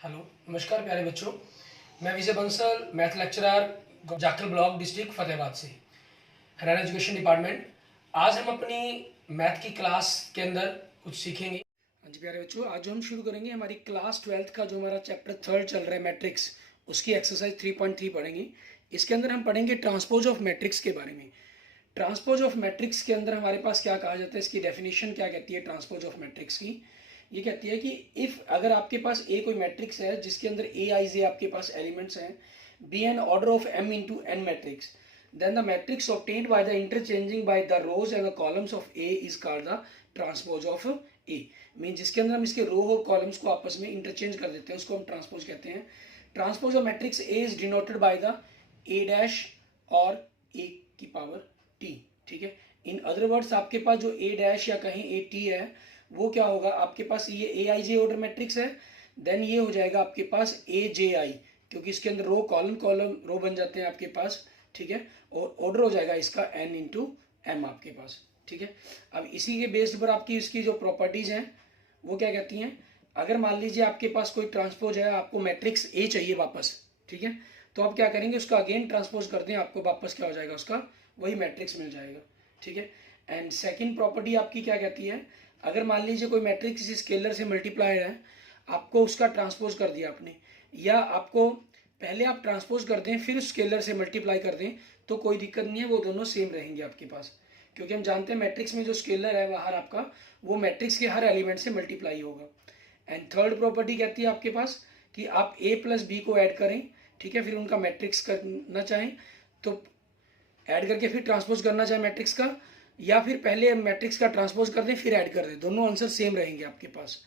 Hello, नमस्कार प्यारे बच्चों। मैं Vijay Bansal, math lecturer, Jakhal block, district Fatehabad से, हरियाणा एजुकेशन डिपार्टमेंट। आज हम अपनी मैथ की क्लास के अंदर कुछ सीखेंगे। हाँ जी प्यारे बच्चों, आज जो हम शुरू करेंगे हमारी क्लास 12th का जो हमारा चैप्टर 3 चल रहा है मैट्रिक्स, उसकी एक्सरसाइज 3.3 पढ़ेंगे। इसके अंदर हम पढ़ेंगे ट्रांसपोज ऑफ मैट्रिक्स के बारे में। ट्रांसपोज ऑफ मैट्रिक्स के अंदर हमारे पास क्या कहा जाता है, इसकी डेफिनेशन क्या कहती है ट्रांसपोज ऑफ मैट्रिक्स की। ये कहती है कि इफ अगर आपके पास ए कोई मैट्रिक्स है जिसके अंदर ए आई जे आपके पास एलिमेंट्स हैं, be an order of m into n matrix, then the matrix obtained by the interchanging by the rows and the columns of A is called the transpose of A. Mean जिसके अंदर हम इसके रो और columns को आपस में interchange कर देते हैं उसको हम ट्रांसपोज कहते हैं। Transpose of matrix A is denoted by the A dash और ए की पावर टी। ठीक है, इन अदर वर्ड्स आपके पास जो ए डैश या कहीं ए टी है वो क्या होगा, आपके पास ये ए आई जे ऑर्डर मैट्रिक्स है, देन ये हो जाएगा आपके पास ए जे आई, क्योंकि इसके अंदर रो कॉलम कॉलम रो बन जाते हैं आपके पास। ठीक है, और ऑर्डर हो जाएगा इसका एन इंटू एम आपके पास। ठीक है, अब इसी के बेस्ड पर आपकी इसकी जो प्रॉपर्टीज हैं वो क्या कहती हैं। अगर मान लीजिए आपके पास कोई ट्रांसपोज है, आपको मैट्रिक्स ए चाहिए वापस, ठीक है, तो आप क्या करेंगे, उसका अगेन ट्रांसपोज कर दें, आपको वापस क्या हो जाएगा, उसका वही मैट्रिक्स मिल जाएगा। ठीक है, एंड सेकंड प्रॉपर्टी आपकी क्या कहती है, अगर मान लीजिए कोई मैट्रिक्स किसी स्केलर से मल्टीप्लाइड है, आपको उसका ट्रांसपोज कर दिया आपने, या आपको पहले आप ट्रांसपोज कर दें फिर उस स्केलर से मल्टीप्लाई कर दें, तो कोई दिक्कत नहीं है, वो दोनों सेम रहेंगे आपके पास, क्योंकि हम जानते हैं मैट्रिक्स में जो स्केलर है बाहर आपका, वो मैट्रिक्स के हर एलिमेंट से मल्टीप्लाई होगा। एंड थर्ड प्रॉपर्टी कहती है आपके पास कि आप ए प्लस बी को ऐड करें, ठीक है, फिर उनका मैट्रिक्स करना चाहें तो ऐड करके फिर ट्रांसपोज करना चाहे मैट्रिक्स का, या फिर पहले मैट्रिक्स का ट्रांसपोज कर दें फिर ऐड कर दें, दोनों आंसर सेम रहेंगे आपके पास।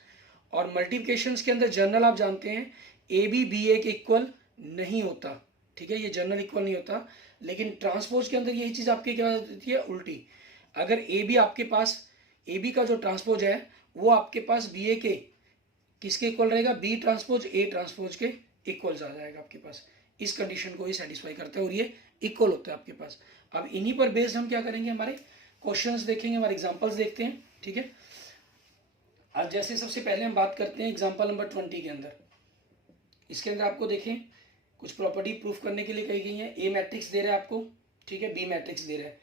और मल्टीप्लिकेशन के अंदर जनरल आप जानते हैं ए बी ए के इक्वल नहीं होता। ठीक है, ये जनरल इक्वल नहीं होता, लेकिन ट्रांसपोज के अंदर यही चीज़ आपकी क्या होती है, उल्टी। अगर ए बी आपके पास, ए बी का जो ट्रांसपोज है वो आपके पास बी ए के किसके इक्वल रहेगा, बी ट्रांसपोज ए ट्रांसपोज के इक्वल आ जाएगा आपके पास। इस कंडीशन को ये सेटिस्फाई करता है और ये इक्वल होता है आपके पास। अब इन्हीं पर बेस्ड हम क्या करेंगे, हमारे क्वेश्चंस देखेंगे, हमारे एग्जांपल्स देखते हैं। ठीक है, अब जैसे सबसे पहले हम बात करते हैं एग्जांपल नंबर 20 के अंदर। इसके अंदर आपको देखें कुछ प्रॉपर्टी प्रूफ करने के लिए कही गई है। ए मैट्रिक्स दे रहा है आपको, ठीक है, बी मैट्रिक्स दे रहा है,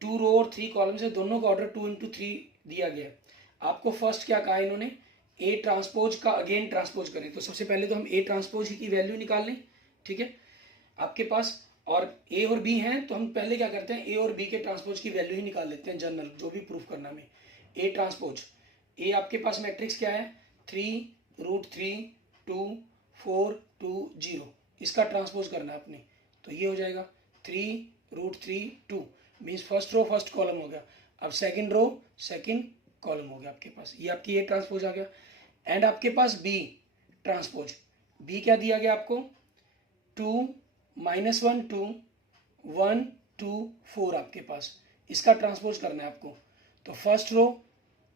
2 रो और 3 कॉलम से, दोनों का ऑर्डर 2 × 3 दिया गया है। आपको फर्स्ट क्या कहा इन्होंने, ए ट्रांसपोज का अगेन ट्रांसपोज करें, तो सबसे पहले तो हम ए ट्रांसपोज की वैल्यू निकाल लें। ठीक है, आपके पास और ए और बी हैं, तो हम पहले क्या करते हैं, ए और बी के ट्रांसपोज की वैल्यू ही निकाल लेते हैं, जनरल जो भी प्रूफ करना में। ए ट्रांसपोज, ए आपके पास मैट्रिक्स क्या है, 3√3 2 4 2 0, इसका ट्रांसपोज करना है आपने, तो ये हो जाएगा 3√3 2, means first row first column हो गया। अब सेकंड रो सेकंड कॉलम हो गया आपके पास, ये आपकी ए ट्रांसपोज आ गया। एंड आपके पास बी ट्रांसपोज, बी क्या दिया गया आपको, 2 -1 2 1 2 4 आपके पास, इसका ट्रांसपोज करना है आपको। तो फर्स्ट रो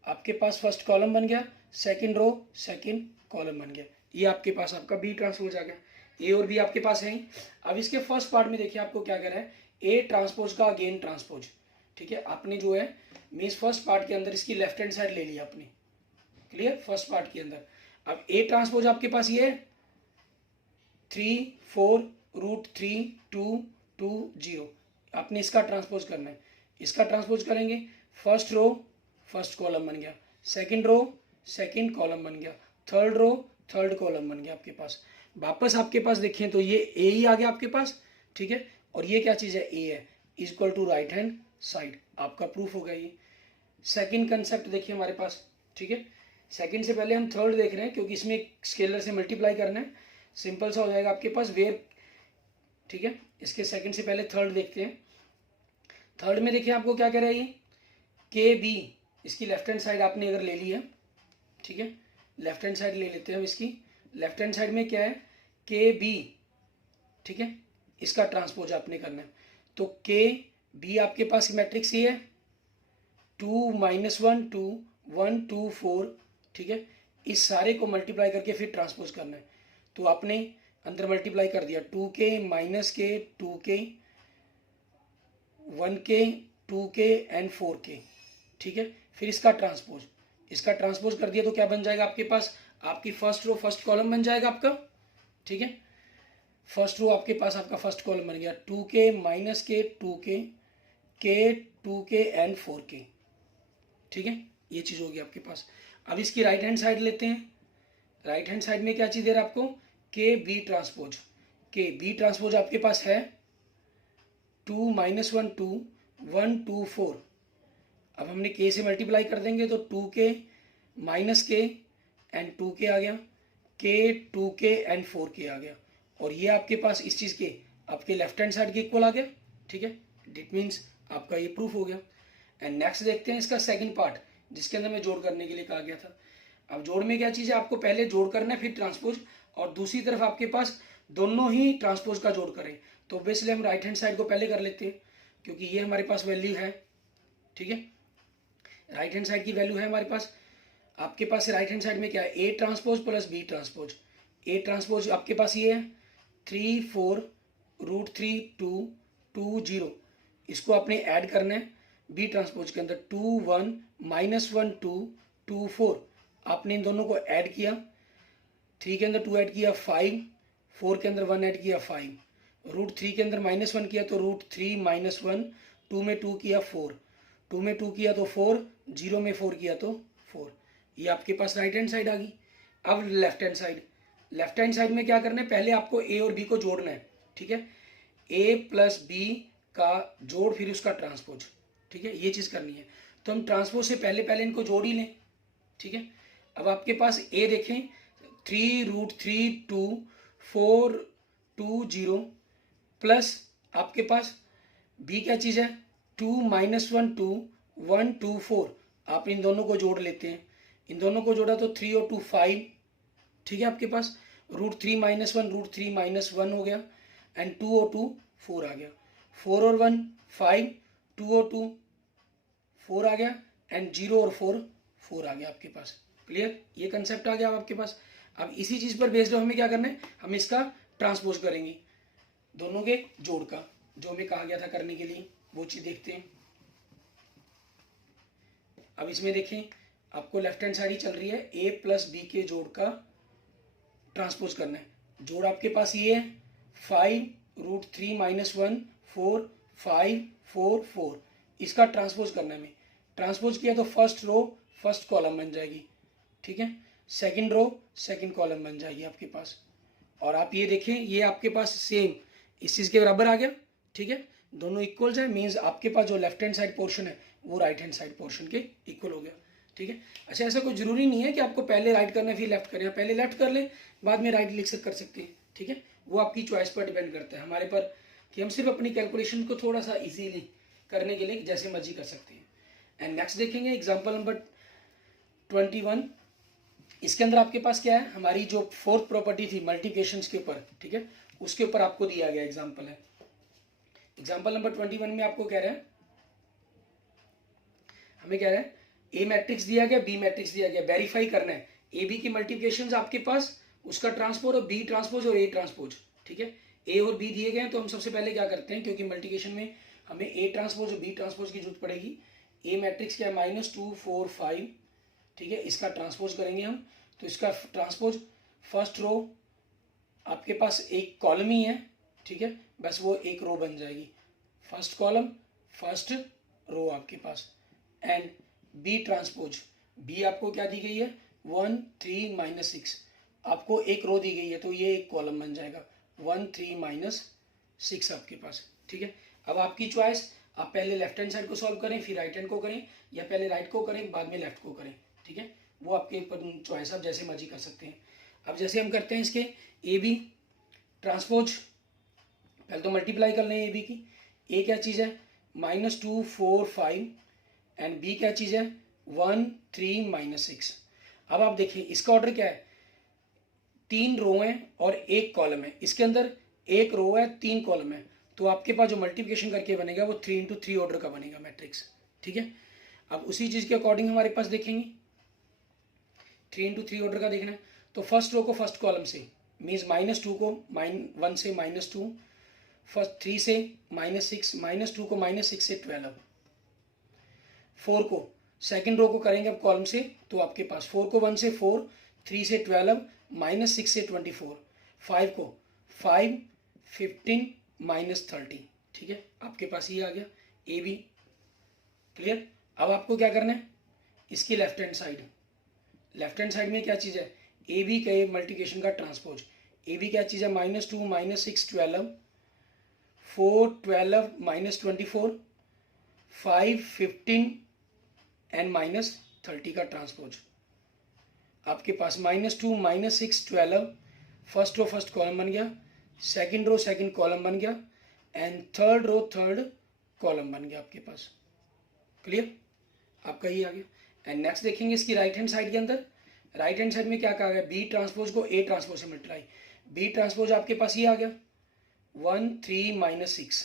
आपके पास फर्स्ट कॉलम बन गया, सेकंड रो सेकंड कॉलम बन गया, ये आपके पास आपका बी ट्रांसपोज आ गया। ए और बी आपके पास है ही। अब इसके फर्स्ट पार्ट में देखिए आपको क्या कर रहा है, ए ट्रांसपोज का अगेन ट्रांसपोज। ठीक है, आपने जो है मीन्स फर्स्ट पार्ट के अंदर इसकी लेफ्ट हैंड साइड ले लिया आपने, क्लियर, फर्स्ट पार्ट के अंदर। अब ए ट्रांसपोज आपके पास ये 3/4√3 2 2 0, आपने इसका ट्रांसपोज करना है, इसका ट्रांसपोज करेंगे, फर्स्ट रो फर्स्ट कॉलम बन गया, सेकंड रो सेकंड कॉलम बन गया, थर्ड रो थर्ड कॉलम बन गया आपके पास। वापस आपके पास देखें तो ये ए ही आ गया आपके पास। ठीक है, और ये क्या चीज़ है, ए है, equal to right hand side, आपका प्रूफ हो गया ये। सेकंड कंसेप्ट देखिए हमारे पास। ठीक है, सेकंड से पहले हम थर्ड देख रहे हैं, क्योंकि इसमें स्केलर से मल्टीप्लाई करना है, सिंपल सा हो जाएगा आपके पास वेयर। ठीक है, इसके सेकंड से पहले थर्ड देखते हैं। थर्ड में देखिए आपको क्या कह रहा है, ये के बी, इसकी लेफ्ट हैंड साइड आपने अगर ले ली है, ठीक है, लेफ्ट हैंड साइड ले लेते हैं हम इसकी। लेफ्ट हैंड साइड में क्या है, के बी, ठीक है, इसका ट्रांसपोज आपने करना है। तो के बी आपके पास मैट्रिक्स ये है 2 -1 2 1 2 4, ठीक है, इस सारे को मल्टीप्लाई करके फिर ट्रांसपोज करना है। तो आपने अंदर मल्टीप्लाई कर दिया, 2k -k 2k 1k 2k and 4k। ठीक है, फिर इसका ट्रांसपोज, इसका ट्रांसपोज कर दिया तो क्या बन जाएगा आपके पास, आपकी फर्स्ट रो फर्स्ट कॉलम बन जाएगा आपका, ठीक है। फर्स्ट रो आपके पास आपका फर्स्ट कॉलम बन गया, 2k माइनस के 2k के 2k एंड 4k, ठीक है, ये चीज़ होगी आपके पास। अब इसकी राइट हैंड साइड लेते हैं। राइट हैंड साइड में क्या चीज़ दे रहा है आपको, के बी ट्रांसपोज। के बी ट्रांसपोज आपके पास है 2 माइनस 1 2 1 2 4। अब हमने के से मल्टीप्लाई कर देंगे तो 2k माइनस के एंड 2k आ गया, के 2k एंड 4k आ गया, और ये आपके पास इस चीज़ के आपके लेफ्ट हैंड साइड के इक्वल आ गया, ठीक है। डिट मीन्स आपका ये प्रूफ हो गया। एंड नेक्स्ट देखते हैं इसका सेकंड पार्ट, जिसके अंदर मैं जोड़ करने के लिए कहा गया था। अब जोड़ में क्या चीज़ है, आपको पहले जोड़ करना है फिर ट्रांसपोज, और दूसरी तरफ आपके पास दोनों ही ट्रांसपोज का जोड़ करें। तो ऑब्वियसली हम राइट हैंड साइड को पहले कर लेते हैं, क्योंकि ये हमारे पास वैल्यू है, ठीक है। राइट हैंड साइड की वैल्यू है हमारे पास। आपके पास राइट हैंड साइड में क्या है, A transpose plus B transpose. A transpose आपके पास ये है 3 4 √3 2 2 0, इसको आपने ऐड करना है बी ट्रांसपोज के अंदर 2 1 माइनस 1 2 2 4। आपने इन दोनों को ऐड किया, 3 के अंदर 2 ऐड किया 5, 4 के अंदर 1 ऐड किया 5, √3 के अंदर -1 किया तो √3 माइनस 1, 2 में 2 किया 4, 2 में 2 किया तो 4, 0 में 4 किया तो 4। ये आपके पास राइट हैंड साइड आ गई। अब left hand side, left hand side में क्या करना है, पहले आपको ए और बी को जोड़ना है, ठीक है। ए प्लस बी का जोड़ फिर उसका ट्रांसपोज, ठीक है, ये चीज़ करनी है। तो हम ट्रांसपोज से पहले इनको जोड़ ही लें, ठीक है। अब आपके पास ए देखें 3 √3 2 4 2 0 प्लस आपके पास बी क्या चीज़ है 2 माइनस 1 2 1 2 4। आप इन दोनों को जोड़ लेते हैं, इन दोनों को जोड़ा तो 3 और 2 5, ठीक है। आपके पास √3 माइनस 1 √3 माइनस 1 हो गया, एंड 2 और 2 4 आ गया, 4 और 1 5, 2 और 2 4 आ गया, एंड 0 और 4 4 आ गया आपके पास। क्लियर, ये कंसेप्ट आ गया आपके पास। अब इसी चीज़ पर बेस्ड हमें क्या करना है, हम इसका ट्रांसपोज करेंगे दोनों के जोड़ का, जो हमें कहा गया था करने के लिए, वो चीज़ देखते हैं। अब इसमें देखें आपको लेफ्ट हैंड साइड ही चल रही है, ए प्लस बी के जोड़ का ट्रांसपोज करना है। जोड़ आपके पास ये है 5 √3 माइनस 1 4 5 4 4, इसका ट्रांसपोज करना है हमें। ट्रांसपोज किया तो फर्स्ट रो फर्स्ट कॉलम बन जाएगी, ठीक है, सेकंड रो सेकंड कॉलम बन जाएगी आपके पास। और आप ये देखें ये आपके पास सेम इस चीज़ के बराबर आ गया, ठीक है, दोनों इक्वल्स है, मीन्स आपके पास जो लेफ्ट हैंड साइड पोर्शन है वो राइट हैंड साइड पोर्शन के इक्वल हो गया, ठीक है। अच्छा, ऐसा कोई जरूरी नहीं है कि आपको पहले राइट करना है फिर लेफ्ट करें, पहले लेफ्ट कर ले बाद में राइट कर सकते हैं, ठीक है, वो आपकी चॉइस पर डिपेंड करता है, हमारे पर कि हम सिर्फ अपनी कैलकुलेशन को थोड़ा सा इजीली करने के लिए जैसे मर्जी कर सकते हैं। एंड नेक्स्ट देखेंगे एग्जाम्पल नंबर 21। इसके अंदर आपके पास क्या है, हमारी जो फोर्थ प्रॉपर्टी थी मल्टीप्लिकेशन के ऊपर, ठीक है, उसके ऊपर आपको दिया गया एग्जाम्पल है। एग्जाम्पल नंबर 21 में आपको कह रहा है, हमें कह रहा है ए मैट्रिक्स दिया गया बी मैट्रिक्स दिया गया, वेरीफाई करना है ए बी की मल्टीप्लिकेशन आपके पास, उसका ट्रांसपोज और बी ट्रांसपोज और ए ट्रांसपोज, ठीक है। ए और बी दिए गए हैं तो हम सबसे पहले क्या करते हैं, क्योंकि मल्टीप्लिकेशन में हमें ए ट्रांसपोज और बी ट्रांसपोज की जरूरत पड़ेगी। ए मैट्रिक्स क्या है -2 4 5, ठीक है, इसका ट्रांसपोज करेंगे हम। तो इसका ट्रांसपोज फर्स्ट रो आपके पास एक कॉलम ही है, ठीक है, बस वो एक रो बन जाएगी, फर्स्ट कॉलम फर्स्ट रो आपके पास। एंड बी ट्रांसपोज, बी आपको क्या दी गई है 1 3 -6, आपको एक रो दी गई है तो ये एक कॉलम बन जाएगा 1 3 -6 आपके पास, ठीक है। अब आपकी चॉइस, आप पहले लेफ्ट हैंड साइड को सॉल्व करें फिर राइट हैंड को करें, या पहले राइट को करें बाद में लेफ्ट को करें, ठीक है, वो आपके ऊपर चॉइस, आप जैसे मर्जी कर सकते हैं। अब जैसे हम करते हैं इसके ए बी ट्रांसपोज, पहले तो मल्टीप्लाई कर लें ए बी की। ए क्या चीज़ है -2 4 5, एंड बी क्या चीज़ है 1 3 -6। अब आप देखिए इसका ऑर्डर क्या है, 3 रो हैं और एक कॉलम है, इसके अंदर एक रो है 3 कॉलम है, तो आपके पास जो मल्टीप्लिकेशन करके बनेगा वो 3 × 3 ऑर्डर का बनेगा मैट्रिक्स, ठीक है। अब उसी चीज़ के अकॉर्डिंग हमारे पास देखेंगे 3 × 3 ऑर्डर का देखना है, तो फर्स्ट रो को फर्स्ट कॉलम से, मीन्स -2 को -1 से -2, फर्स्ट 3 से -6, -2 को -6 से 12, 4 को सेकंड रो को करेंगे अब कॉलम से, तो आपके पास 4 को 1 से 4, 3 से 12, -6 से 24, 5 को 5, 15 -30, ठीक है। आपके पास ये आ गया ए बी। क्लियर। अब आपको क्या करना है, इसकी लेफ्ट हैंड साइड में क्या चीज़ है, ए बी के मल्टीप्लिकेशन का ट्रांसपोज। ए बी क्या चीज़ है, -2, -6 12, 4 12 -24, 5 15 एंड -30 का ट्रांसपोज। आपके पास -2 -6 12, फर्स्ट रो फर्स्ट कॉलम बन गया, सेकंड रो सेकंड कॉलम बन गया, and third row third column बन गया आपके पास। क्लियर, आपका ये आ गया। एंड नेक्स्ट देखेंगे इसकी राइट हैंड साइड के अंदर। राइट हैंड साइड में क्या कहा गया, बी ट्रांसपोज को ए ट्रांसपोज से मल्टीप्लाई। बी ट्रांसपोज आपके पास ये आ गया 1 3 -6,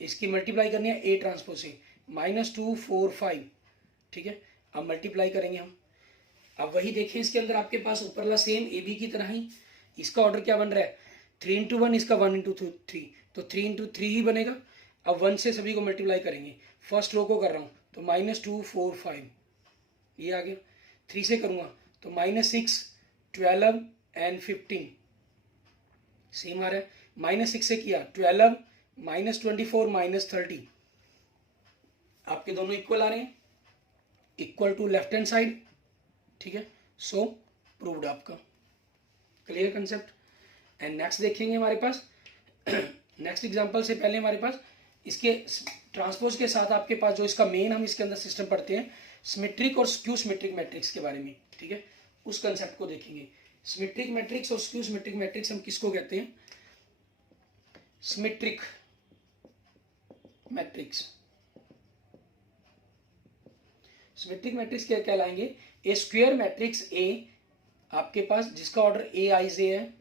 इसकी मल्टीप्लाई करनी है ए ट्रांसपोज से, -2 4 5, ठीक है। अब मल्टीप्लाई करेंगे हम। अब वही देखें इसके अंदर आपके पास ऊपरला सेम ए बी की तरह ही, इसका ऑर्डर क्या बन रहा है 3 × 1, इसका 1 × 3, तो 3 × 3 ही बनेगा। अब 1 से सभी को मल्टीप्लाई करेंगे, फर्स्ट रो को कर रहा हूँ तो -2 4 5 ये आ गया। 3 से करूँगा तो -6 12 एंड 15 सेम आ रहा है। -6 से किया 12 -24 -30, आपके दोनों इक्वल आ रहे हैं, equal to left hand side, ठीक है। सो प्रूव्ड आपका। Clear concept. एंड नेक्स्ट देखेंगे हमारे पास नेक्स्ट एग्जांपल से पहले हमारे पास इसके ट्रांसपोज के साथ आपके पास जो इसका मेन हम इसके अंदर सिस्टम पढ़ते हैं सिमेट्रिक और स्क्यू सिमेट्रिक मैट्रिक्स के बारे में, ठीक है, उस कंसेप्ट को देखेंगे। सिमेट्रिक मैट्रिक्स और स्क्यू सिमेट्रिक मैट्रिक्स हम किसको कहते हैं, सिमेट्रिक मैट्रिक्स। सिमेट्रिक मैट्रिक्स क्या कहलाएंगे, ए स्क्वायर मैट्रिक्स ए आपके पास जिसका ऑर्डर ए आई जे है,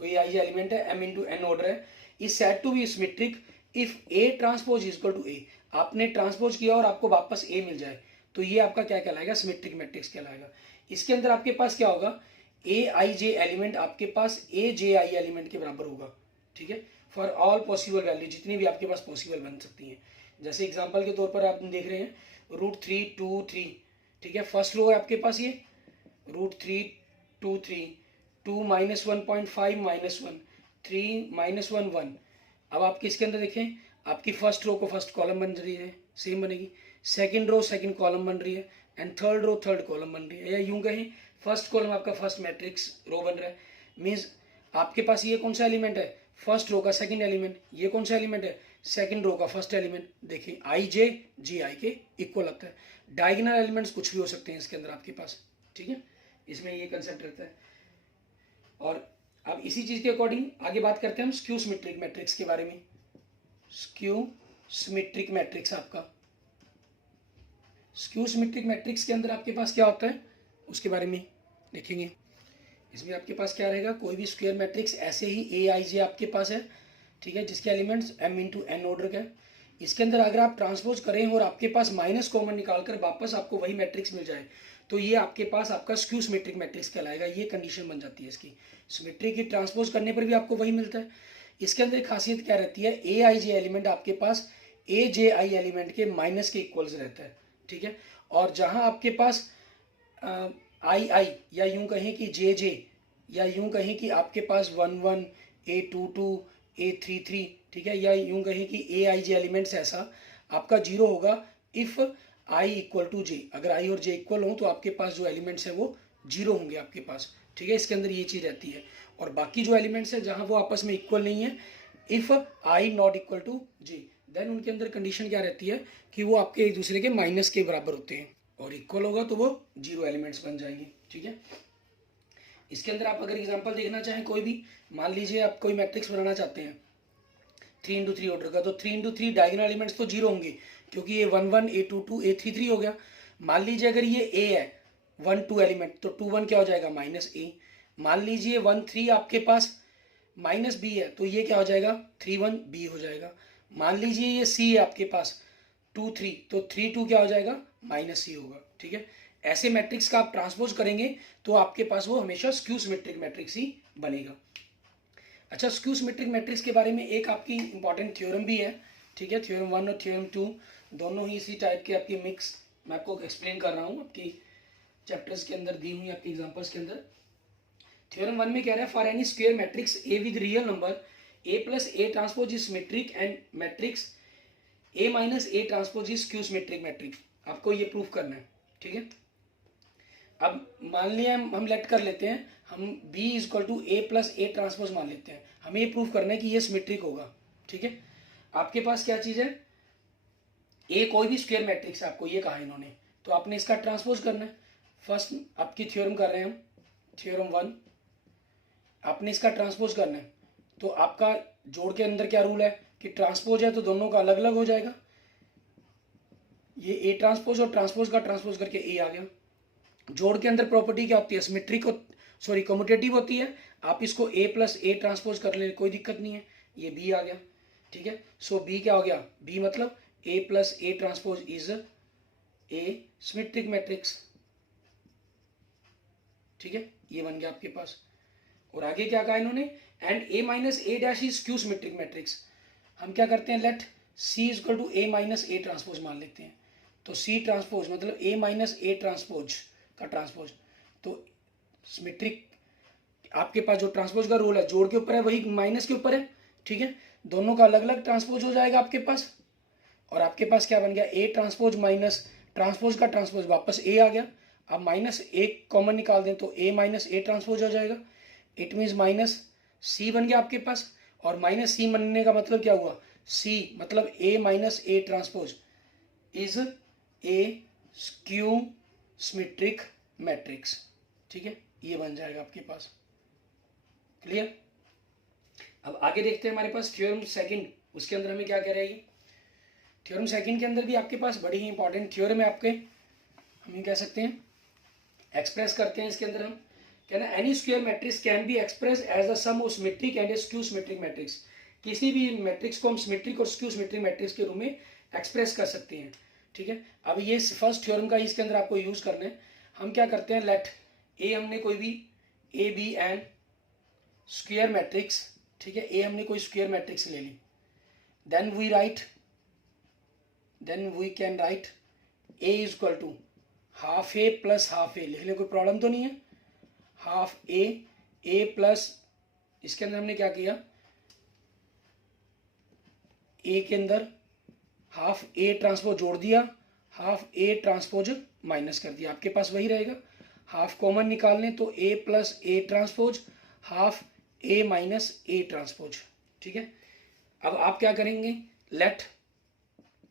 ए आई जे एलिमेंट है, m × n ऑर्डर है, is said to be symmetric if A transpose is equal to A. आपने ट्रांसपोज किया और आपको वापस ए मिल जाए तो ये आपका क्या कहलाएगा, सिमेट्रिक मैट्रिक्स कहलाएगा। इसके अंदर आपके पास क्या होगा, ए आई जे एलिमेंट आपके पास ए जे आई एलिमेंट के बराबर होगा, ठीक है, फॉर ऑल पॉसिबल वैल्यू, जितनी भी आपके पास पॉसिबल बन सकती हैं। जैसे एग्जांपल के तौर पर आप देख रहे हैं √3 2 3, ठीक है, फर्स्ट रो है आपके पास ये √3 2 3, 2 -1.5 -1, 3 -1 1। अब आपके इसके अंदर देखें आपकी फर्स्ट रो को फर्स्ट कॉलम बन रही है, सेम बनेगी, सेकंड रो सेकंड कॉलम बन रही है, and third row third column बन रही है, या यूं कहें फर्स्ट कॉलम आपका फर्स्ट मैट्रिक्स रो बन रहा है। मीन्स आपके पास ये कौन सा एलिमेंट है, फर्स्ट रो का सेकंड एलिमेंट, ये कौन सा एलिमेंट है, सेकंड रो का फर्स्ट एलिमेंट। देखिए आई जे जे आई के इक्वल लगता है। डायगोनल एलिमेंट्स कुछ भी हो सकते हैं इसके अंदर आपके पास, ठीक है, इसमें ये कंसेप्ट रहता है। और अब इसी चीज के अकॉर्डिंग आगे बात करते हैं हम स्क्यू सिमेट्रिक मैट्रिक्स के बारे में। स्क्यू सिमेट्रिक मैट्रिक्स, आपका स्क्यू सिमेट्रिक मैट्रिक्स के अंदर आपके पास क्या होता है उसके बारे में देखेंगे। इसमें आपके पास क्या रहेगा, कोई भी स्क्वायर मैट्रिक्स ऐसे ही ए आई जे आपके पास है, ठीक है, जिसके एलिमेंट्स m × n ऑर्डर का है। इसके अंदर अगर आप ट्रांसपोज करें और आपके पास माइनस कॉमन निकालकर वापस आपको वही मैट्रिक्स मिल जाए तो ये आपके पास आपका स्क्यू सिमेट्रिक मैट्रिक्स कहलाएगा। ये कंडीशन बन जाती है इसकी, सिमेट्री की ट्रांसपोज करने पर भी आपको वही मिलता है। इसके अंदर एक खासियत क्या रहती है, ए आई जे एलिमेंट आपके पास ए जे आई एलिमेंट के माइनस के इक्वल्स रहता है, ठीक है। और जहां आपके पास आई आई या यूं कहें कि जे जे या यूं कहें कि आपके पास 1 1 A22 A33, ठीक है, या यूं कहें कि ए आई जे एलिमेंट्स ऐसा आपका 0 होगा इफ आई इक्वल टू जे। अगर आई और जे इक्वल हो तो आपके पास जो एलिमेंट्स हैं वो 0 होंगे आपके पास, ठीक है। इसके अंदर ये चीज़ रहती है। और बाकी जो एलिमेंट्स हैं जहां वो आपस में इक्वल नहीं है, if i not equal to j, then उनके अंदर कंडीशन क्या रहती है कि वो आपके एक दूसरे के माइनस के बराबर होते हैं, और इक्वल होगा तो वो 0 एलिमेंट्स बन जाएंगे, ठीक है। इसके अंदर आप अगर एग्जांपल देखना चाहें कोई भी, मान लीजिए आप कोई मैट्रिक्स बनाना चाहते हैं 3 × 3 ऑर्डर का, तो 3 × 3 डायगोनल एलिमेंट्स तो 0 होंगे क्योंकि ये 1 1 A22 A33 हो गया। मान लीजिए अगर ये A है 1 2 एलिमेंट तो 2 1 क्या हो जाएगा -A। मान लीजिए 1 3 आपके पास -B है तो ये क्या हो जाएगा 3 1 B हो जाएगा। मान लीजिए ये C है आपके पास 2 3 तो 3 2 क्या हो जाएगा -C होगा, ठीक है। ऐसे मैट्रिक्स का आप ट्रांसपोज करेंगे तो आपके पास वो हमेशा स्क्यू सिमेट्रिक मैट्रिक्स ही बनेगा। अच्छा, स्क्यू सिमेट्रिक मैट्रिक्स के बारे में एक आपकी इंपॉर्टेंट थ्योरम भी है, ठीक है, थ्योरम 1 और थ्योरम 2 दोनों ही इसी टाइप के आपकी मिक्स मैं आपको एक्सप्लेन कर रहा हूँ आपकी चैप्टर्स के अंदर दी हुई आपके एग्जांपल्स के अंदर। थ्योरम 1 में कह रहा है for any square matrix A with real number A plus A transpose is symmetric and matrix A minus A transpose is skew symmetric matrix. आपको ये प्रूफ करना है, ठीक है। अब मान लिया हम लेट कर लेते हैं, हम b equal to A plus A transpose मान लेते हैं। हमें ये प्रूफ करना है कि ये सिमेट्रिक होगा, ठीक है। आपके पास क्या चीज़ है, ए कोई भी स्क्वायर मैट्रिक्स है, आपको ये कहा इन्होंने, तो आपने इसका ट्रांसपोज करना है। फर्स्ट आपकी थ्योरम कर रहे हैं हम, थ्योरम 1, आपने इसका ट्रांसपोज करना है। तो आपका जोड़ के अंदर क्या रूल है कि ट्रांसपोज है तो दोनों का अलग अलग हो जाएगा। ये ए ट्रांसपोज और ट्रांसपोज का ट्रांसपोज करके ए आ गया। जोड़ के अंदर प्रॉपर्टी क्या होती है, सिमेट्रिक कम्यूटेटिव होती है। आप इसको ए प्लस ए ट्रांसपोज कर ले, कोई दिक्कत नहीं है, ये बी आ गया, ठीक है। सो बी क्या हो गया, बी मतलब A plus A transpose is a symmetric matrix, ठीक है। ये बन गया आपके पास। और आगे क्या कहा इन्होंने, and A minus A dash is skew symmetric matrix. हम क्या करते हैं, let C equal to A minus A transpose मान लेते हैं। तो सी ट्रांसपोज मतलब ए माइनस ए ट्रांसपोज का ट्रांसपोज, तो सिमेट्रिक आपके पास जो ट्रांसपोज का रूल है जोड़ के ऊपर है, वही माइनस के ऊपर है, ठीक है। दोनों का अलग अलग ट्रांसपोज हो जाएगा आपके पास। और आपके पास क्या बन गया, ए ट्रांसपोज माइनस ट्रांसपोज का ट्रांसपोज वापस ए आ गया। अब माइनस एक कॉमन निकाल दें तो ए माइनस ए ट्रांसपोज हो जाएगा। इट मीन्स माइनस सी बन गया आपके पास। और माइनस सी बनने का मतलब क्या हुआ, सी मतलब A minus A transpose is a skew symmetric matrix, ठीक है। ये बन जाएगा आपके पास, क्लियर। अब आगे देखते हैं हमारे पास थ्योरम सेकंड, उसके अंदर हमें क्या कह रहा है ये। थ्योरम सेकंड के अंदर भी आपके पास बड़ी ही इंपॉर्टेंट थ्योरम है आपके, हम ये कह सकते हैं एक्सप्रेस करते हैं इसके अंदर। हम कहना any square matrix can be express as the sum of symmetric and skew symmetric matrix. किसी भी मैट्रिक्स को हम सिमेट्रिक और स्क्यू सिमेट्रिक मैट्रिक्स के रूप में एक्सप्रेस कर सकते हैं, ठीक है। अब ये फर्स्ट थ्योरम का इसके अंदर आपको यूज करना है। हम क्या करते हैं, लेट ए हमने कोई भी A B and square matrix, ठीक है। ए हमने कोई स्क्वायर मैट्रिक्स ले ली, then we can write A is equal to half A plus half A, लिख ले, कोई प्रॉब्लम तो नहीं है। हाफ ए प्लस, इसके अंदर हमने क्या किया, ए के अंदर हाफ ए ट्रांसपोज जोड़ दिया, हाफ ए ट्रांसपोज माइनस कर दिया, आपके पास वही रहेगा। हाफ कॉमन निकाल लें तो A plus A transpose half A minus A transpose, ठीक है। अब आप क्या करेंगे, let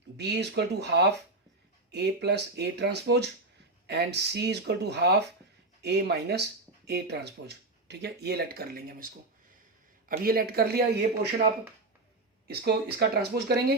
B is equal to half A plus A transpose and C is equal to half A minus A transpose, ठीक है। ये लेट कर लेंगे हम इसको। अब ये लेट कर लिया, ये पोर्शन आप इसका ट्रांसपोज करेंगे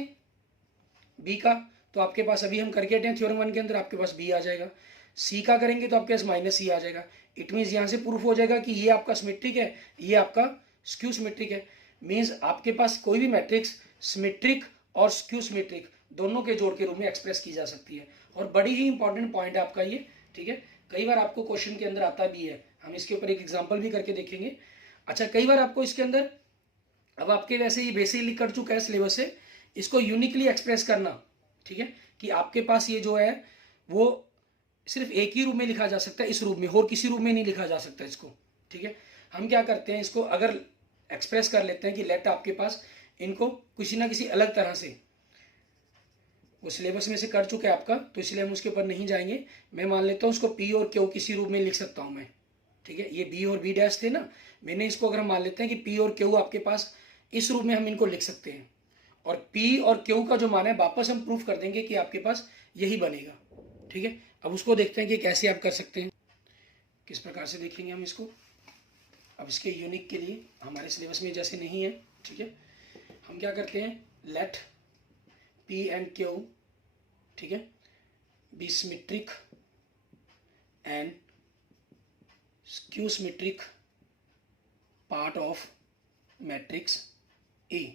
बी का, तो आपके पास अभी हम करके हटे हैं थ्योरम 1 के अंदर, आपके पास बी आ जाएगा। सी का करेंगे तो आपके पास माइनस सी आ जाएगा। इट मीन्स यहाँ से प्रूफ हो जाएगा कि ये आपका सिमेट्रिक है, ये आपका स्क्यू सिमेट्रिक है। मीन्स आपके पास कोई भी मैट्रिक्स सिमेट्रिक और स्क्यू सिमेट्रिक दोनों के जोड़ के रूप में एक्सप्रेस की जा सकती है। और बड़ी ही इंपॉर्टेंट पॉइंट है आपका ये, ठीक है। कई बार आपको क्वेश्चन के अंदर आता भी है, हम इसके ऊपर एक एग्जाम्पल भी करके देखेंगे। अच्छा, कई बार आपको इसके अंदर, अब आपके वैसे ये बेसिकली कर चुका है सिलेबस से, इसको यूनिकली एक्सप्रेस करना, ठीक है, कि आपके पास ये जो है वो सिर्फ एक ही रूप में लिखा जा सकता है, इस रूप में, और किसी रूप में नहीं लिखा जा सकता इसको, ठीक है। हम क्या करते हैं, इसको अगर एक्सप्रेस कर लेते हैं कि लेट आपके पास इनको किसी ना किसी अलग तरह से, वो सिलेबस में से कर चुका है आपका, तो इसलिए हम उसके ऊपर नहीं जाएंगे। मैं मान लेता हूँ उसको पी और क्यू किसी रूप में लिख सकता हूँ मैं, ठीक है। ये बी और बी डैश थे ना, मैंने इसको अगर हम मान लेते हैं कि पी और क्यू आपके पास इस रूप में हम इनको लिख सकते हैं, और पी और क्यू का जो मान है वापस हम प्रूफ कर देंगे कि आपके पास यही बनेगा, ठीक है। अब उसको देखते हैं कि कैसे आप कर सकते हैं, किस प्रकार से देखेंगे हम इसको। अब इसके यूनिक के लिए हमारे सिलेबस में जैसे नहीं है, ठीक है, हम क्या करते हैं, लेट पी एंड क्यू, ठीक है, be symmetric and skew symmetric part of matrix A,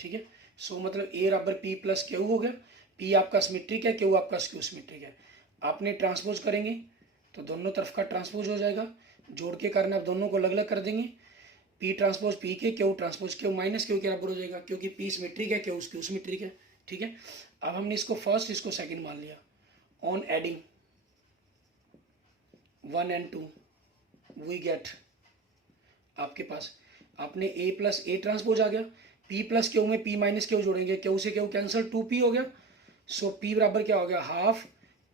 ठीक है। सो मतलब ए बराबर पी प्लस क्यू हो गया। पी आपका सिमेट्रिक है, क्यू आपका स्क्यू सिमेट्रिक है। आपने ट्रांसपोज करेंगे तो दोनों तरफ का ट्रांसपोज हो जाएगा, जोड़ के कारण आप दोनों को अलग अलग कर देंगे। पी ट्रांसपोज पी के, Q transpose Q minus Q के बराबर हो जाएगा, क्योंकि पी सिमेट्रिक है, क्यू स्क्यू सिमेट्रिक है, ठीक है। अब हमने इसको फर्स्ट, इसको सेकंड मान लिया। On adding 1 and 2 we get आपके पास आपने ए प्लस ए ट्रांसपोज आ गया, पी प्लस क्यू में पी माइनस क्यू जोड़ेंगे, क्यू से क्यू कैंसिल 2p हो गया, सो पी बराबर क्या हो गया half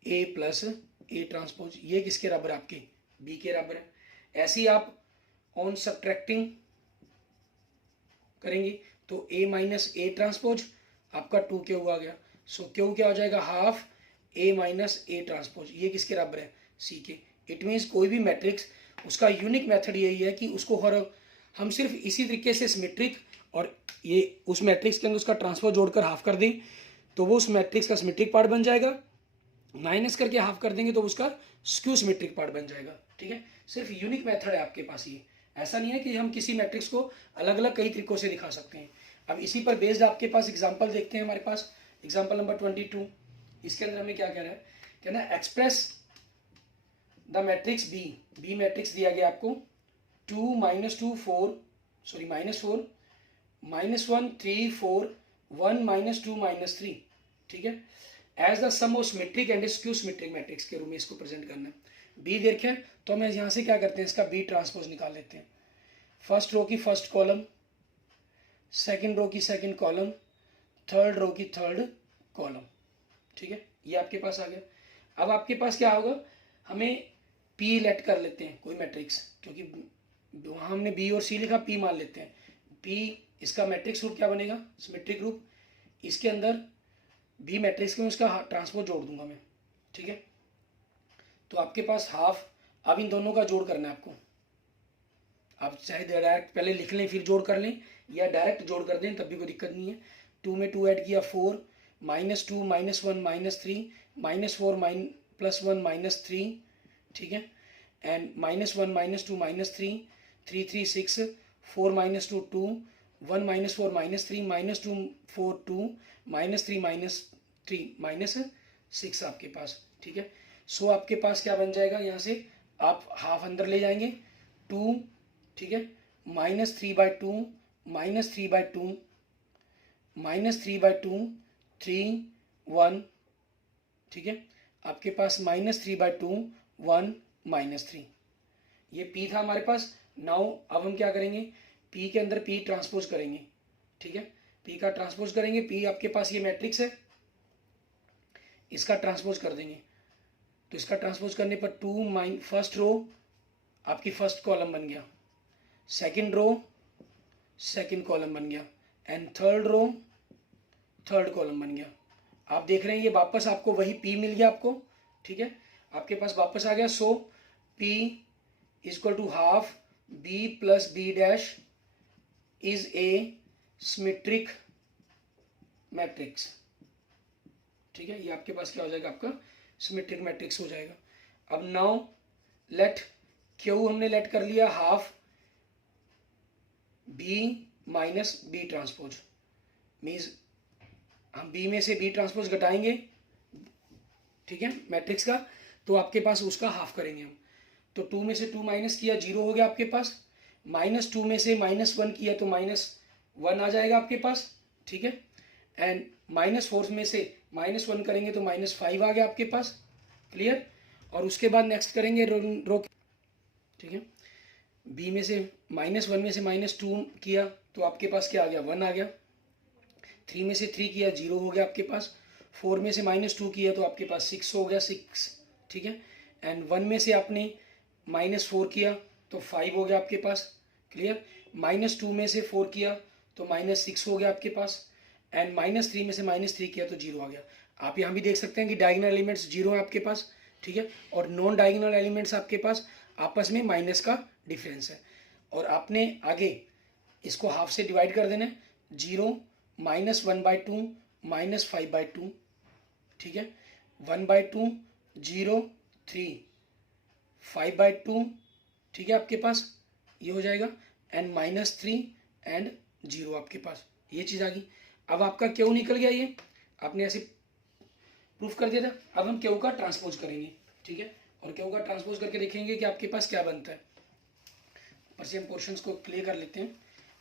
A plus A transpose. ये किसके बराबर है आपके बी के बराबर है। ऐसे ही आप ऑन सब्ट्रैक्टिंग करेंगे तो ए माइनस ए ट्रांसपोज आपका 2q आ गया, सो क्यू क्या हो जाएगा half A minus A transpose. ये किसके बराबर है सी के। इट मीन्स कोई भी मैट्रिक्स उसका यूनिक मेथड यही है कि उसको हर हम सिर्फ इसी तरीके से सिमेट्रिक और ये उस मैट्रिक्स के अंदर उसका ट्रांसपोज जोड़कर हाफ कर दें तो वो उस मैट्रिक्स का सिमेट्रिक पार्ट बन जाएगा, माइनस करके हाफ कर देंगे तो उसका स्क्यू सिमेट्रिक पार्ट बन जाएगा। ठीक है, सिर्फ यूनिक मेथड है आपके पास ये, ऐसा नहीं है कि हम किसी मैट्रिक्स को अलग अलग कई तरीकों से दिखा सकते हैं। अब इसी पर बेस्ड आपके पास एग्जांपल देखते हैं। हमारे पास एग्जांपल नंबर 22, इसके अंदर हमें क्या कह रहा है, कहना है express the matrix B, B matrix दिया गया आपको 2 -2 4 सॉरी -4 -1 3 4 1 -2 -3। ठीक है, as the sum of symmetric and skew symmetric matrix के रूप में इसको प्रेजेंट करना है। बी देखें तो हम यहाँ से क्या करते हैं, इसका बी ट्रांसपोज निकाल लेते हैं। फर्स्ट रो की फर्स्ट कॉलम, सेकंड रो की सेकंड कॉलम, थर्ड रो की थर्ड कॉलम। ठीक है, ये आपके पास आ गया। अब आपके पास क्या होगा, हमें पी लेट कर लेते हैं कोई मैट्रिक्स, क्योंकि वहाँ हमने बी और सी लिखा, पी मान लेते हैं। पी इसका मैट्रिक्स रूप क्या बनेगा सिमेट्रिक रूप, इसके अंदर बी मैट्रिक्स में उसका ट्रांसपोज जोड़ दूंगा मैं। ठीक है, तो आपके पास हाफ, अब इन दोनों का जोड़ करना है आपको। आप चाहे डायरेक्ट पहले लिख लें फिर जोड़ कर लें या डायरेक्ट जोड़ कर दें तब भी कोई दिक्कत नहीं है। 2 में 2 ऐड किया 4 -2 -1 -3 -4 +1 -3। ठीक है, एंड -1 -2 -3 3 3 6 4 -2 2 1 -4 -3 -2 4 2 -3 -6 आपके पास। ठीक है, सो आपके पास क्या बन जाएगा, यहाँ से आप हाफ अंदर ले जाएंगे 2। ठीक है, -3/2 -3/2 -3/2 3 1। ठीक है, आपके पास -3/2 1 -3। ये P था हमारे पास। नाउ अब हम क्या करेंगे, P के अंदर P ट्रांसपोज करेंगे। ठीक है, P का ट्रांसपोज करेंगे। P आपके पास ये मैट्रिक्स है, इसका ट्रांसपोज कर देंगे। तो इसका ट्रांसपोज करने पर 2 फर्स्ट रो आपकी फर्स्ट कॉलम बन गया, सेकंड रो सेकंड कॉलम बन गया, and third row third column बन गया। आप देख रहे हैं ये वापस आपको वही P मिल गया आपको। ठीक है, आपके पास वापस आ गया। So P equal to half B plus B dash is a symmetric matrix. ठीक है, ये आपके पास क्या हो जाएगा, आपका सिमेट्रिक मैट्रिक्स हो जाएगा। अब नाउ लेट क्यू हमने लेट कर लिया half B minus B transpose, means हम B में से B ट्रांसपोज घटाएंगे। ठीक है, मैट्रिक्स का, तो आपके पास उसका हाफ करेंगे हम। तो 2 में से 2 माइनस किया 0 हो गया आपके पास, -2 में से -1 किया तो -1 आ जाएगा आपके पास। ठीक है, एंड -4 में से -1 करेंगे तो -5 आ गया आपके पास। क्लियर, और उसके बाद नेक्स्ट करेंगे रो। ठीक है, B में से -1 में से -2 किया तो आपके पास क्या आ गया 1 आ गया। 3 में से 3 किया 0 हो गया आपके पास। 4 में से -2 किया तो आपके पास 6 हो गया 6। ठीक है, एंड 1 में से आपने -4 किया तो 5 हो गया आपके पास। क्लियर, -2 में से 4 किया तो -6 हो गया आपके पास, एंड -3 में से -3 किया तो 0 आ गया। आप यहाँ भी देख सकते हैं कि डायगोनल एलिमेंट्स 0 है आपके पास। ठीक है, और नॉन डायगोनल एलिमेंट्स आपके पास आपस में माइनस का डिफरेंस है। और आपने आगे इसको हाफ से डिवाइड कर देना है, 0 -1/2 -5/2। ठीक है, 1/2 0 3 5/2। ठीक है, आपके पास ये हो जाएगा, एंड -3 एंड 0 आपके पास ये चीज़ आ गई। अब आपका क्यू निकल गया, ये आपने ऐसे प्रूफ कर दिया था। अब हम क्यू का ट्रांसपोज करेंगे। ठीक है, और क्यू का ट्रांसपोज करके देखेंगे कि आपके पास क्या बनता है। पर से हम पोर्शंस को क्लियर कर लेते हैं।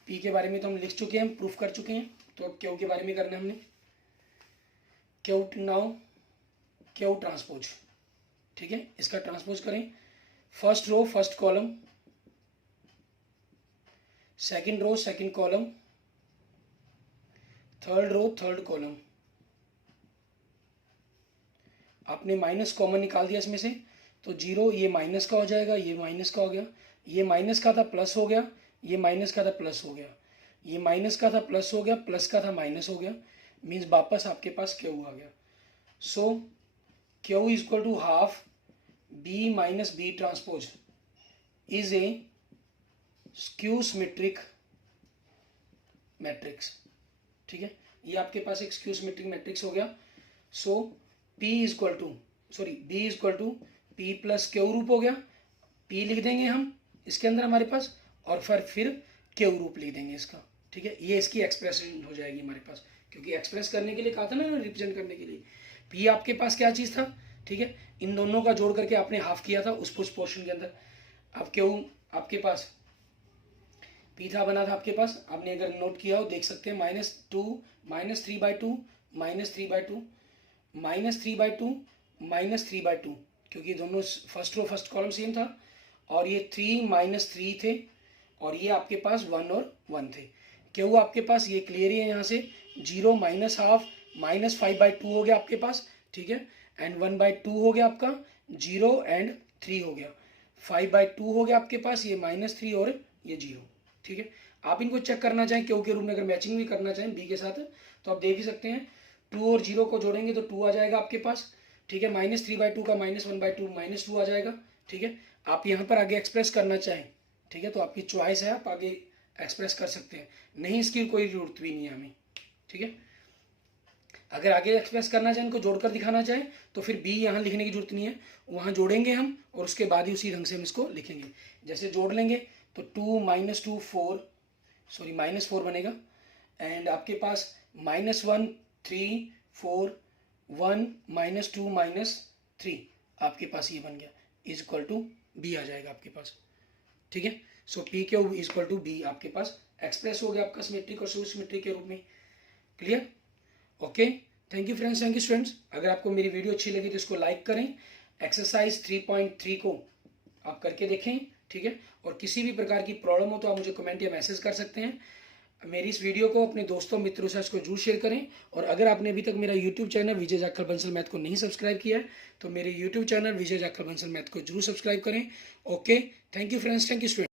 पी के बारे में तो हम लिख चुके हैं, प्रूफ कर चुके हैं, तो अब क्यू के बारे में करना है हमने। Q now Q transpose. ठीक है, इसका ट्रांसपोज करें first row first column, second row second column, third row third column. आपने माइनस कॉमन निकाल दिया इसमें से, तो जीरो, ये माइनस का हो जाएगा, ये माइनस का हो गया, ये माइनस का था प्लस हो गया, ये माइनस का था प्लस हो गया, ये माइनस का था प्लस हो गया, प्लस का था माइनस हो गया, मीन्स वापस आपके पास क्यू आ गया। So Q is equal to half B minus B transpose is a skew symmetric matrix. ठीक है, ये आपके पास एक स्क्यू सिमेट्रिक मैट्रिक्स हो गया। So P is equal to B is equal to P plus Q रूप हो गया, P लिख देंगे हम इसके अंदर हमारे पास, और फिर क्यू रूप लिख देंगे इसका। ठीक है, ये इसकी एक्सप्रेशन हो जाएगी हमारे पास, क्योंकि एक्सप्रेस करने के लिए कहा था ना, रिप्रेजेंट करने के लिए। P आपके पास क्या चीज़ था, ठीक है, इन दोनों का जोड़ करके आपने हाफ किया था उस पोर्शन के अंदर। अब क्यू आपके पास P था बना था आपके पास, आपने अगर नोट किया हो देख सकते हैं, -2 -3/2 -3/2 -3/2 -3/2, क्योंकि दोनों first row first column same था, और ये 3 -3 थे, और ये आपके पास 1 और 1 थे। क्या हुआ आपके पास, ये क्लियर ही है यहाँ से, 0 -हाफ -5/2 हो गया आपके पास। ठीक है, एंड 1/2 हो गया आपका, 0 एंड 3 हो गया, 5/2 हो गया आपके पास, ये -3 और ये 0। ठीक है, आप इनको चेक करना चाहें क्यों के रूप में, अगर मैचिंग भी करना चाहें बी के साथ, तो आप देख ही सकते हैं, 2 और 0 को जोड़ेंगे तो 2 आ जाएगा आपके पास। ठीक है, -3/2 का -1/2 -2 आ जाएगा। ठीक है, आप यहाँ पर आगे एक्सप्रेस करना चाहें, ठीक है, तो आपकी चॉइस है, आप आगे एक्सप्रेस कर सकते हैं, नहीं इसकी कोई जरूरत भी नहीं है हमें। ठीक है, अगर आगे एक्सप्रेस करना चाहें, इनको जोड़कर दिखाना चाहें, तो फिर बी यहाँ लिखने की जरूरत नहीं है, वहाँ जोड़ेंगे हम, और उसके बाद ही उसी ढंग से हम इसको लिखेंगे। जैसे जोड़ लेंगे तो 2 -2 4, सॉरी -4 बनेगा, एंड आपके पास -1 3 4 1 -2 -3 आपके पास ये बन गया, इज इक्वल टू बी आ जाएगा आपके पास। ठीक है, so P Q is equal to B आपके पास एक्सप्रेस हो गया आपका सिमेट्रिक और स्क्यू सिमेट्रिक के रूप में। Clear? Okay, thank you friends, thank you students. अगर आपको मेरी वीडियो अच्छी लगी तो इसको लाइक करें, एक्सरसाइज 3.3 को आप करके देखें। ठीक है, और किसी भी प्रकार की प्रॉब्लम हो तो आप मुझे कमेंट या मैसेज कर सकते हैं। मेरी इस वीडियो को अपने दोस्तों मित्रों से इसको जरूर शेयर करें, और अगर आपने अभी तक मेरा यूट्यूब चैनल विजय जाखल बंसल मैथ को नहीं सब्सक्राइब किया है तो मेरे यूट्यूब चैनल विजय जाखल बंसल मैथ को जरूर सब्सक्राइब करें। Okay, thank you friends, thank you students.